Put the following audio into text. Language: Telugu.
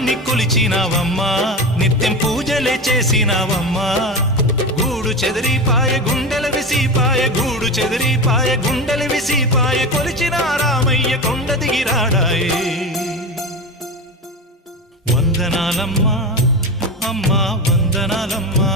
రాముణ్ణి కొలిచినావమ్మా నిత్యం పూజలే చేసినావమ్మా గూడు చెదిరిపాయ గుండెల విసిపాయ గూడు చెదిరిపాయ గుండెల విసిపాయ కొలిచిన రామయ్య కొండ దిగిరాడాయే వందనాలమ్మా అమ్మా వందనాలమ్మా